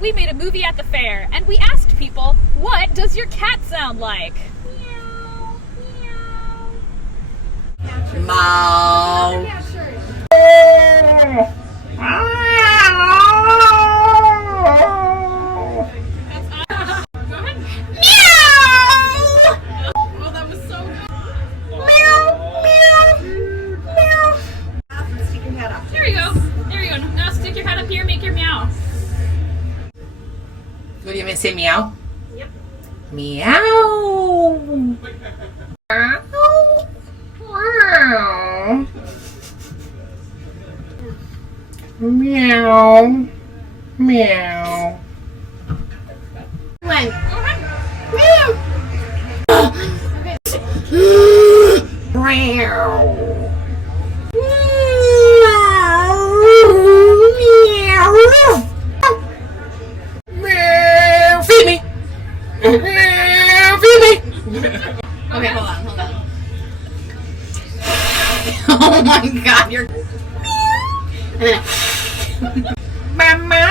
we made a movie at the fair, and we asked people, what does your cat sound like? Meow, meow. Meow. Oh, that was so good. Stick your head up. There you go. There you go. Now stick your head up here, make your meow. What do you mean, say meow? Yep. Meow. Meow. Meow. One. Meow. Meow. Feed me. Feed me. Okay, hold on. Oh my God, you're. Mama.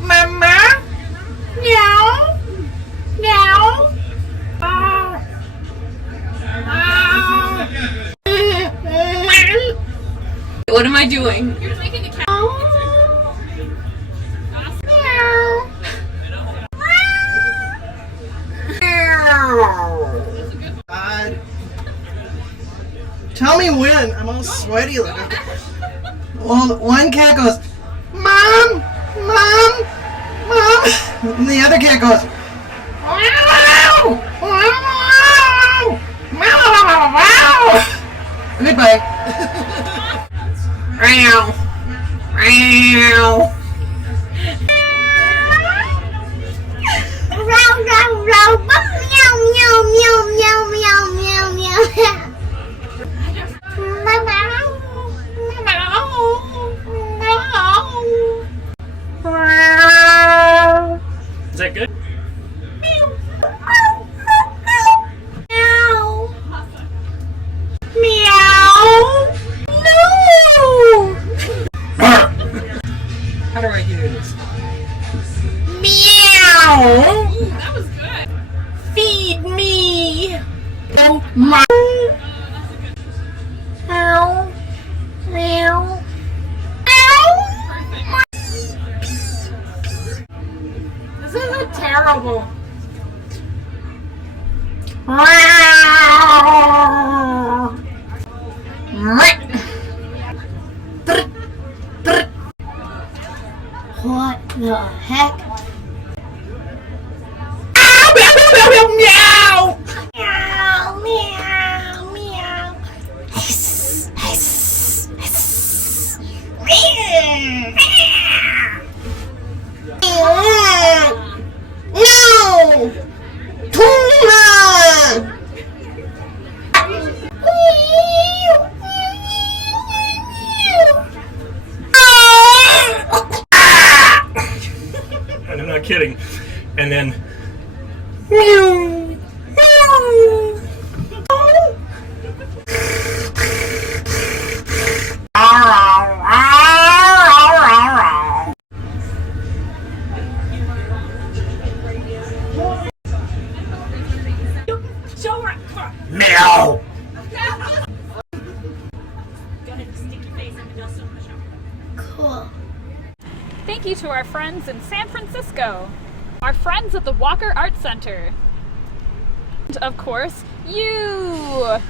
Mama. Meow. Meow. What am I doing? You're making a cat. God. Tell me when. I'm all sweaty looking. Well, one cat goes, Mom! Mom! Mom! And the other cat goes, Meow! Meow! Goodbye. Meow. Meow. Is that good? How do I do this? Ooh, that was good. Feed me! Oh my! Meow! Meow! This is terrible. What the heck? Meow! Meow! Meow! Meow! Hiss! Hiss! Hiss! No! Tuna! And I'm not kidding. And then Show her. Come on. meow. Go ahead and stick your face in the dust on the show. Cool. Thank you to our friends in San Francisco, our friends at the Walker Art Center, and of course, you!